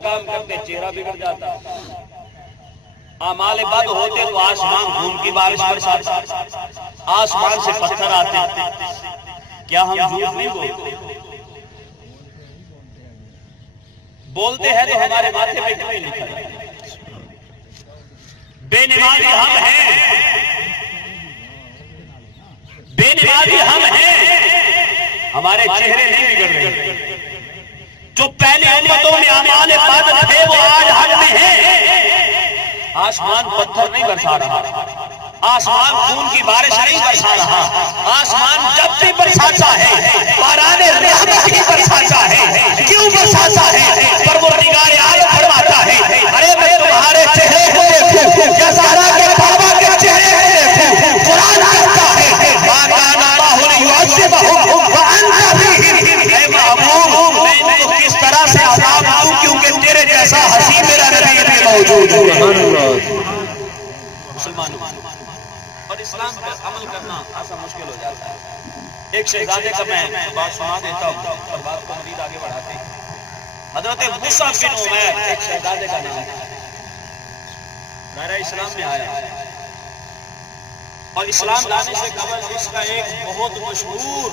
کام کرتے چہرہ بگڑ جاتا، اعمال بد ہوتے تو آسمان خون کی بارش برساتا، آسمان سے پتھر آتے۔ کیا ہم جھوٹ نہیں بولتے ہیں تو ہمارے ماتھے پہ کیوں نہیں لکھا جاتا؟ بے نمازی ہم ہیں، بے نمازی ہم ہیں، ہمارے چہرے نہیں بگڑ رہے۔ جو پہلی امتوں میں اعمال بد تھے وہ آج حق میں ہیں۔ آسمان پتھر نہیں برسا رہا، آسمان خون کی بارش نہیں برسا رہا، آسمان جب بھی برساتا ہے باران رحمت ہی برساتا ہے۔ کیوں برساتا ہے؟ پروردگار عالم فرماتا ہے ارے میں تمہارے چہرے کو دیکھوں یا زہرا کے بابا کے چہرے کو دیکھوں۔ قرآن کہتا ہے ما کان اللہ لیعذبہم وانت فیہم، اے محبوب میں ان کو کس طرح سے عذاب دوں کیونکہ تیرے جیسا ہنسی میرا نبی میں موجود ہے۔ مسلمانوں اور اسلام پر عمل کرنا ایسا مشکل ہو جاتا ہے۔ ایک شہزادے کا میں بات سنا دیتا ہوں اور بات کو مزید آگے بڑھاتے ہیں۔ حضرت موسیٰ بن عمیر ایک شہزادے کا نام ہے، دائرہ اسلام میں آیا اور اسلام لانے سے قبل اس کا ایک بہت مشہور،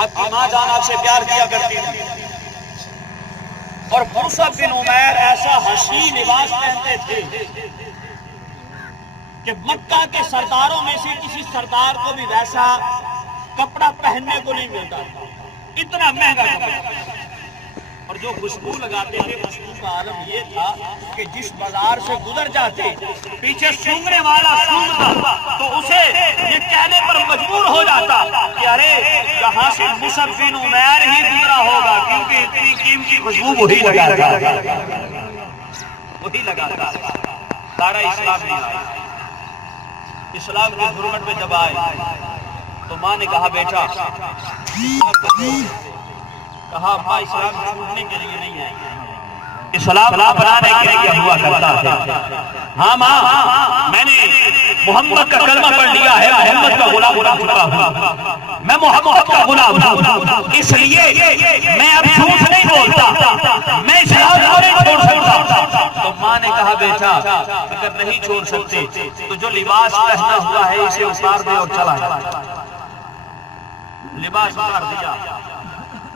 آپ کی ماں جان آپ سے پیار کیا کرتی تھی، اور موسیٰ بن عمیر ایسا حسین لباس پہنتے تھے کہ مکہ کے سرداروں میں سے کسی سردار کو بھی ویسا کپڑا پہننے کو نہیں ملتا، اتنا مہنگا کپڑا۔ اور جو خوشبو لگاتے تھے خوشبو کا عالم یہ تھا کہ جس بازار سے گزر جاتے پیچھے سونگنے والا سونگتا تو اسے یہ کہنے پر مجبور ہو جاتا کہ ارے یہاں سے موسیٰ بن عمیر ہی گزرا ہوگا، کیونکہ اتنی قیمتی خوشبو وہی لگاتا، وہی لگاتا۔ دائرہ اسلام میں آئے، اسلام کے گھرمٹ میں جب آئے تو ماں نے کہا بیٹا، کہا اما اسلام چھوٹنے کے لیے نہیں ہے، اسلام بنانے کے لیے ہوا کرتا ہے۔ ہاں ماں، میں نے محمد کا کلمہ پڑھ لیا ہے، محمد کا غلام بن چکا ہوں، میں محمد کا غلام ہوں، اس لیے میں اب جھوٹ نہیں بولتا، میں اسلام کو نہیں چھوڑ سکتا۔ تو ماں نے کہا بیٹا اگر نہیں چھوڑ سکتے تو جو لباس پہنا ہوا ہے اسے اتار دے اور چلا جا۔ لباس اتار دیا،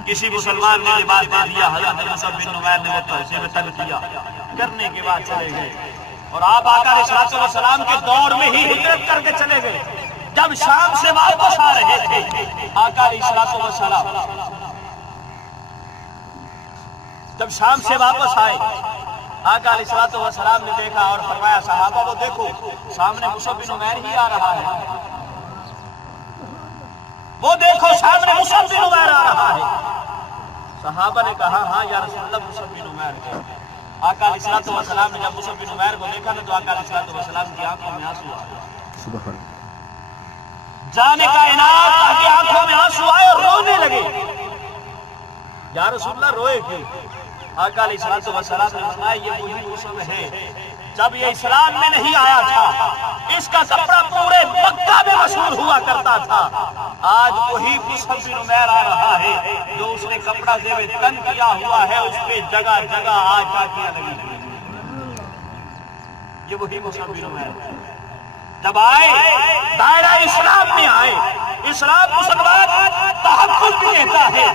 کسی مسلمان نے لباس دے دیا، حضرت موسیٰ بن عمیر نے وہ توسیع میں تنگ کیا، کرنے کے بعد چلے گئے۔ اور آپ آقا علیہ السلام کے دور میں ہی ہجرت کر کے چلے گئے۔ جب شام سے واپس آ رہے تھے آقا علیہ السلام، جب شام سے واپس آئے آقا علیہ السلام نے دیکھا اور فرمایا صحابہ وہ دیکھو سامنے موسیٰ بن عمیر ہی آ رہا ہے، وہ دیکھو سامنے موسیٰ بن عمیر آ رہا ہے۔ صحابہ نے کہا ہاں یا رسول اللہ موسیٰ بن عمیر ہے۔ آقا علیہ السلام نے جب موسیٰ بن عمیر کو دیکھا تو آقا علیہ السلام کی آنکھوں میں آنسو آئے، جانے کا انعام کہ آنکھوں میں آنسو آئے اور رونے لگے۔ یا رسول اللہ روئے کیوں؟ آقا علیہ السلام نے فرمایا یہ وہی موسم ہے جب یہ اسلام میں نہیں آیا تھا، اس کا کپڑا پورے مکہ میں مشہور ہوا کرتا تھا، آج وہی موسیٰ بن عمیر آ رہا ہے جو اس نے کپڑا زیب تن کیا ہوا ہے، اس پہ جگہ جگہ آج ٹاکیاں لگی ہوئی۔ یہ وہی موسیٰ بن عمیر جب آئے دائرہ اسلام میں آئے، اسلام مسلمان تحفظ بھی دیتا ہے،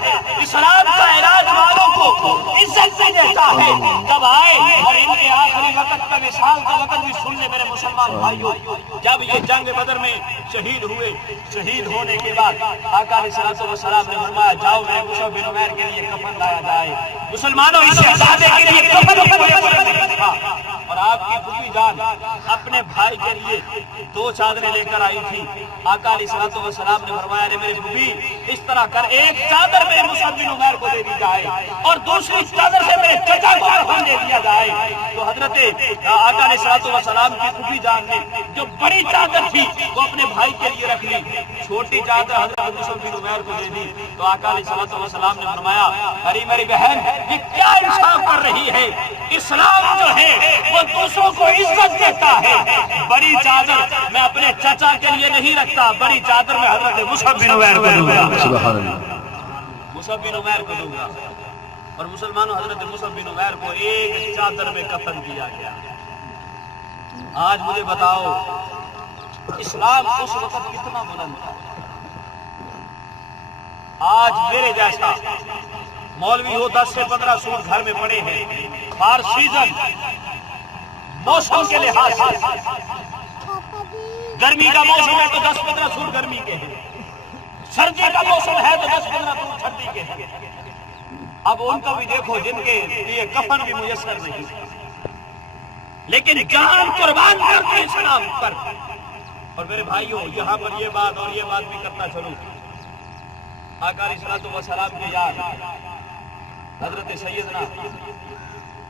اسلام کا علاج والوں کو عزت بھی دیتا ہے۔ جب آئے اور ان کے آخری وقت کا وصال کا وقت بھی سن لے میرے مسلمان بھائیوں، جب یہ جنگ بدر میں شہید ہوئے، شہید ہونے کے بعد آقا علیہ السلام نے فرمایا جاؤ میرے موسیٰ بن عمیر کے لیے کفن لایا جائے۔ مسلمانوں اس شہزادے کے لیے کفن نہیں تھا، اور آپ کی پھوپھی جان اپنے بھائی کے لیے دو چادریں لے کر آئی تھی۔ آقا علیہ السلام نے فرمایا رے میرے پھوپھی اس طرح کر ایک چادر میرے موسیٰ بن عمیر کو دے دی جائے اور دوسری چادر سے میرے چچا کو کفن دے دیا جائے۔ تو حضرت آقا علیہ السلام کی پھوپھی جان نے جو بڑی چادر تھی وہ اپنے بھائی کے لیے رکھ لی، چھوٹی چادر حضرت موسیٰ بن عمیر کو دے دی۔ تو آقا علیہ السلام نے فرمایا ارے میری بہن یہ کیا انصاف کر رہی ہے، اسلام جو ہے وہ دوسروں کو عزت دیتا ہے، بڑی چادر میں اپنے چچا کے لیے نہیں رکھتا، بڑی چادر میں حضرت موسیٰ بن عمیر کو دوں گا، موسیٰ بن عمیر کو دوں گا۔ اور مسلمانوں حضرت مصعب بن عمیر کو ایک چادر میں کفن کیا گیا۔ آج مجھے بتاؤ اسلام اس وقت کتنا بلند تھا۔ آج میرے جیسا مولوی ہو 10 سے 15 سوٹ گھر میں پڑے ہیں، ہر سیزن موسم کے لحاظ سے گرمی کا موسم ہے تو 10-15 سوٹ گرمی کے ہیں، سردی کا موسم ہے تو 10-15 سوٹ سردی کے ہیں۔ اب ان کو بھی دیکھو جن کے لیے کفن بھی میسر نہیں، لیکن جان قربان کرتے ہیں اسلام پر۔ اور میرے بھائیوں یہاں پر یہ بات اور یہ بات بھی کرتا چلوں، آقا علیہ الصلوۃ والسلام کے یار حضرت سیدنا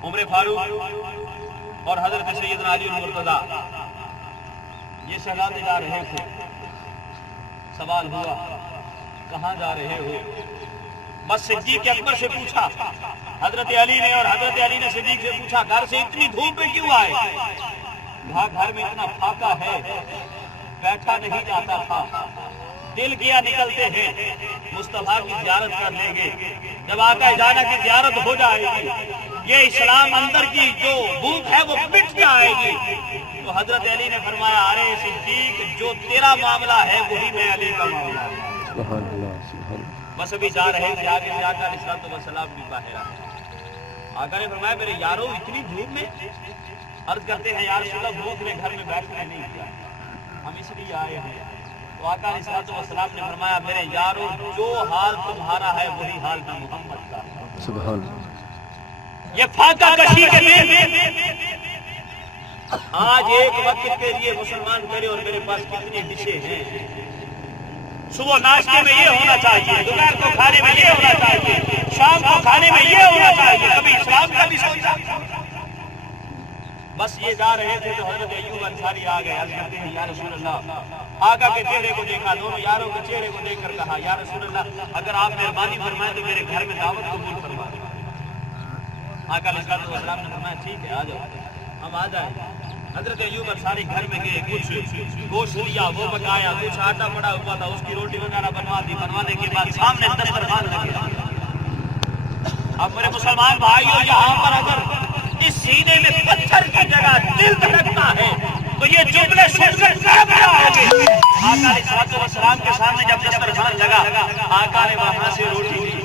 عمر فاروق اور حضرت سیدنا علی المرتضیٰ یہ شہزادے جا رہے تھے۔ سوال ہوا کہاں جا رہے ہو؟ بس صدیق اکبر سے پوچھا حضرت علی نے، اور حضرت علی نے صدیق سے پوچھا گھر سے اتنی دھوپ میں کیوں آئے؟ کہا گھر میں اتنا پھاکا ہے بیٹھا نہیں جاتا تھا، دل کیا نکلتے ہیں مصطفیٰ کی زیارت کر لیں گے، جب آقا جانا کی زیارت ہو جائے گی یہ اسلام اندر کی جو بھوک ہے وہ مٹ جائے گی۔ تو حضرت علی نے فرمایا ارے صدیق جو تیرا معاملہ ہے وہی میں علی کا معاملہ ہے۔ بس ابھی جا رہے تھے، آگے سے آقا علیہ الصلوۃ والسلام بھی باہر آئے۔ آقا نے فرمایا میرے یارو اتنی دھوپ میں؟ عرض کرتے ہیں یا رسول اللہ بھوک نے گھر میں بیٹھنے نہیں دیا، ہم اس لیے آئے ہیں۔ تو آقا علیہ الصلوۃ والسلام نے فرمایا میرے یارو جو حال تمہارا ہے وہی حال میں محمد کا ہے۔ سبحان اللہ۔ یہ فاقہ کشی کے دن آج ایک وقت کے لیے مسلمان میرے اور میرے پاس کتنی ڈشیں ہیں۔ صبح ناشتے میں یہ ہونا چاہیے، دوپہر کو کھانے میں یہ ہونا چاہیے، شام کو کھانے میں یہ ہونا چاہیے، کبھی اسلام کا بھی سوچا۔ بس یہ جا رہے تھے تو حضرت ایوب انصاری آ گئے، عرض کرتے ہیں یا رسول اللہ، آقا کے چہرے کو دیکھا، دونوں یاروں کے چہرے کو دیکھ کر کہا یا رسول اللہ اگر آپ مہربانی فرمائیں تو میرے گھر میں دعوت قبول فرمائیں۔ آقا علیہ الصلوۃ والسلام نے فرمایا ٹھیک ہے آ جاؤ، ہم آ جائیں۔ حضرت ایوب انصاری گھر میں گئے، کچھ گوشت لیا وہ پکایا، کچھ آٹا پڑا ہوا تھا اس کی روٹی وغیرہ بنوا دی، بنوانے کے بعد سامنے دسترخوان لگے۔ اب میرے مسلمان بھائیوں یہاں پر اگر اس سینے میں پتھر کی جگہ دل دھڑکتا ہے تو یہ جملے سن کر کیا ہوگے؟ آقا علیہ الصلوۃ والسلام کے سامنے جب دسترخوان لگا، آقا نے وہاں سے روٹی لی،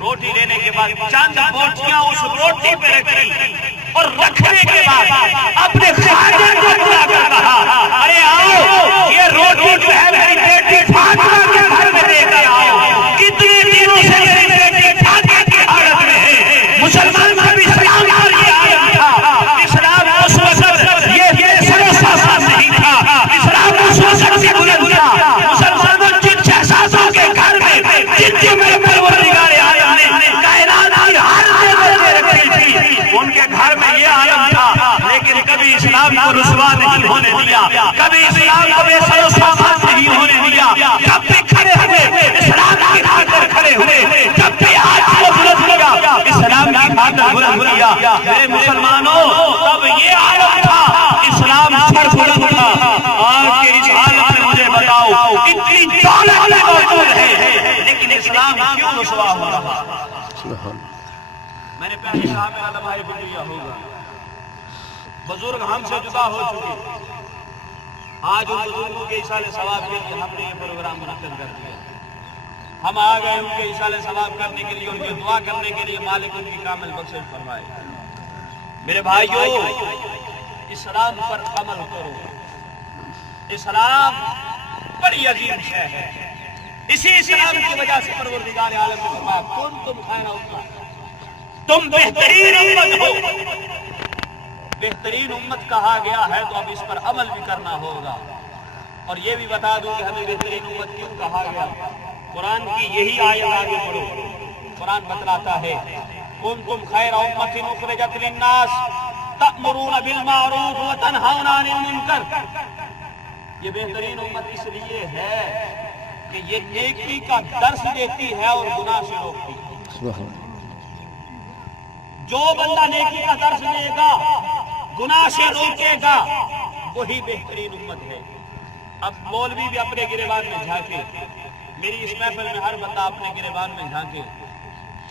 روٹی لینے کے بعد چند بوٹیاں اس روٹی پہ رکھی اور رکھنے کے بعد اپنے خادم کو بلا کر کہا ارے آؤ یہ روٹی جو ہے میری بیٹی فاطمہ کے گھر میں دے کر آؤ، کتنے دنوں سے میری بیٹی فاطمہ کی حالت میں ہے۔ مسلمان کا بھی اسلام پر یہ عالم تھا، اسلام اس وقت یہ سروسا نہیں تھا، اسلام اس وقت بھی بلند تھا۔ مسلمانوں جن شہزادوں کے گھر میں جن کے میں پروردگار عالم نے کائنات کی حالت میں رکھی تھی ان کے گھر میں یہ عالم تھا، لیکن کبھی اسلام کو رسوا نہیں ہونے دیا، کبھی اسلام کو بے سر و سامان نہیں ہونے دیا۔ جب بھی کھڑے ہوئے اسلام کی خاطر کھڑے ہوئے، جب بھی ہاتھ کو بلند کیا اسلام کی خاطر بلند کیا۔ میرے مسلمانوں تب یہ عالم تھا، اسلام سر بلند تھا۔ آج کے اس حالت میں مجھے بتاؤ اتنی دولت موجود ہے لیکن اسلام کیوں رسوا ہو رہا؟ میں نے پہلے کہا میرا لمحہ فکریہ ہوگا، بزرگ ہم سے جدا ہو چکے، آج ان بزرگوں کے ایصال ثواب کے لیے ہم نے یہ پروگرام منعقد کر دیا۔ ہم آ گئے ان کے ایصال ثواب کرنے کے لیے، ان کی دعا کرنے کے لیے، مالک ان کی کامل بخشش فرمائے۔ میرے بھائیو اسلام پر عمل کرو، اسلام بڑی عظیم شے ہے۔ اسی اسلام کی وجہ سے پروردگار عالم نے فرمایا کنتم خیر امۃ، تم بہترین امت ہو۔ بہترین امت کہا گیا ہے تو اب اس پر عمل بھی کرنا ہوگا۔ اور یہ بھی بتا دوں کہ ہمیں بہترین امت کیوں کہا گیا، قرآن کی یہی آیت آگے پڑھو، قرآن بتلاتا ہے کنتم خیر امۃ اخرجت للناس تأمرون بالمعروف وتنہون عن المنکر۔ یہ بہترین امت اس لیے ہے کہ یہ نیکی کا درس دیتی ہے اور گناہ سے روکتی ہے۔ جو بندہ نیکی کا درس دے گا، گناہ سے روکے گا، وہی بہترین امت ہے۔ اب مولوی بھی اپنے گریبان میں جھانکے، میری اس محفل میں ہر بندہ اپنے گریبان میں جھانکے،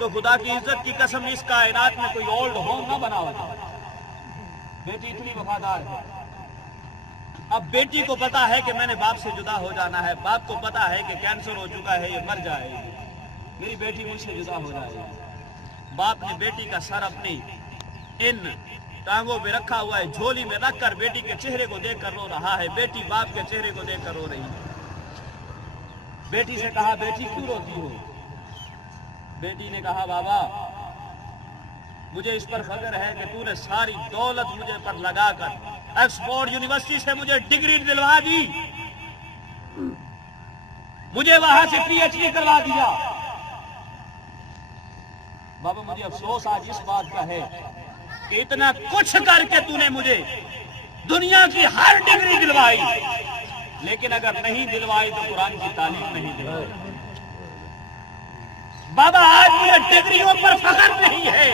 تو خدا کی عزت کی قسم اس کائنات میں کوئی اولڈ ہوم نہ بنا ہوتا. بیٹی اتنی وفادار ہے. اب بیٹی کو پتا ہے کہ میں نے باپ سے جدا ہو جانا ہے, باپ کو پتا ہے کہ کینسر ہو چکا ہے, یہ مر جائے گی, میری بیٹی مجھ سے جدا ہو جائے گی. باپ نے بیٹی کا سر اپنی ان ٹانگوں پہ رکھا ہوا ہے, جھولی میں رکھ کر بیٹی کے چہرے کو دیکھ کر رو رہا ہے. بیٹی باپ کے چہرے کو دیکھ کر رو رہی ہے. بیٹی سے کہا, بیٹی کیوں روتی ہو؟ بیٹی نے کہا, بابا مجھے اس پر فخر ہے کہ تو نے ساری دولت مجھے پر لگا کر آکسفورڈ یونیورسٹی سے مجھے ڈگری دلوا دی, مجھے وہاں سے پی ایچ ڈی کروا دیا. بابا مجھے افسوس آج اس بات کا ہے کہ اتنا کچھ کر کے تو نے مجھے دنیا کی ہر ڈگری دلوائی, لیکن اگر نہیں دلوائی تو قرآن کی تعلیم نہیں دلوائی. بابا آج مجھے ڈگریوں پر فخر نہیں ہے,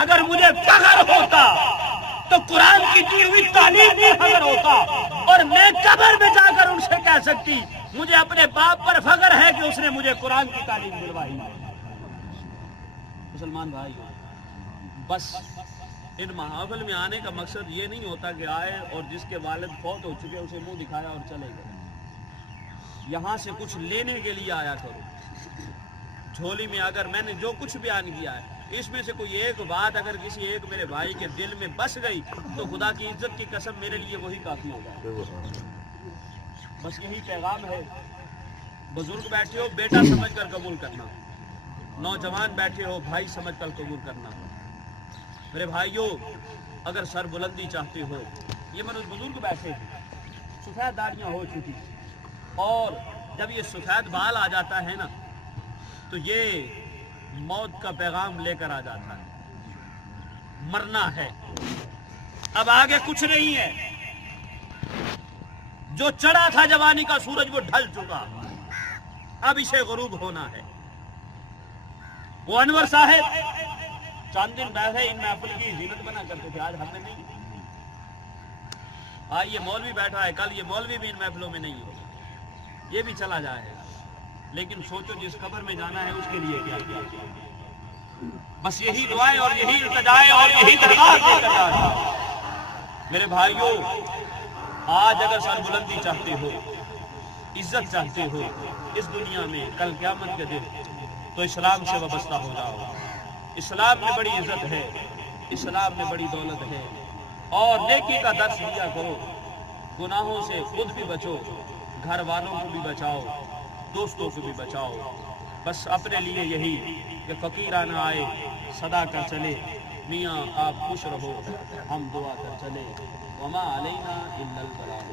اگر مجھے فخر ہوتا تو قرآن کی دی ہوئی تعلیم پر فخر ہوتا, اور میں قبر میں جا کر ان سے کہہ سکتی مجھے اپنے باپ پر فخر ہے کہ اس نے مجھے قرآن کی تعلیم دلوائی. مسلمان بھائی, بس ان محافل میں آنے کا مقصد یہ نہیں ہوتا کہ آئے اور جس کے والد فوت ہو چکے اسے منہ دکھایا اور چلے گئے. یہاں سے کچھ لینے کے لیے آیا کرو. جھولی میں اگر میں نے جو کچھ بیان کیا ہے اس میں سے کوئی ایک بات اگر کسی ایک میرے بھائی کے دل میں بس گئی تو خدا کی عزت کی قسم میرے لیے وہی کافی ہوگا. بس یہی پیغام ہے. بزرگ بیٹھے ہو بیٹا سمجھ کر قبول کرنا, نوجوان بیٹھے ہو بھائی سمجھ کر قبول کرنا. میرے بھائیوں, اگر سر بلندی چاہتے ہو, یہ بزرگ بیٹھے ہیں, سفید داڑیاں ہو چکی, اور جب یہ سفید بال آ جاتا ہے نا تو یہ موت کا پیغام لے کر آ جاتا ہے, مرنا ہے, اب آگے کچھ نہیں ہے. جو چڑھا تھا جوانی کا سورج وہ ڈھل چکا, اب اسے غروب ہونا ہے. وہ انور صاحب چاند دن بیٹھے ان محفل کی زینت بنا کرتے تھے, آج ہم نے نہیں. آج یہ مولوی بیٹھا ہے, کل یہ مولوی بھی ان محفلوں میں نہیں ہوگا, یہ بھی چلا جائے گا. لیکن سوچو جس قبر میں جانا ہے اس کے لیے کیا کیا. بس یہی دعائیں اور یہی التجائیں اور یہی درخواست لے کر جا رہا. میرے بھائیوں, آج اگر سر بلندی چاہتے ہو, عزت چاہتے ہو اس دنیا میں کل قیامت کے دن, تو اسلام سے وابستہ ہو جاؤ. اسلام میں بڑی عزت ہے, اسلام میں بڑی دولت ہے, اور نیکی کا درس دیا کرو. گناہوں سے خود بھی بچو, گھر والوں کو بھی بچاؤ, دوستوں کو بھی بچاؤ. بس اپنے لیے یہی کہ فقیرانہ آئے صدا کر چلے, میاں آپ خوش رہو ہم دعا کر چلے. وما علینا الا البلاغ.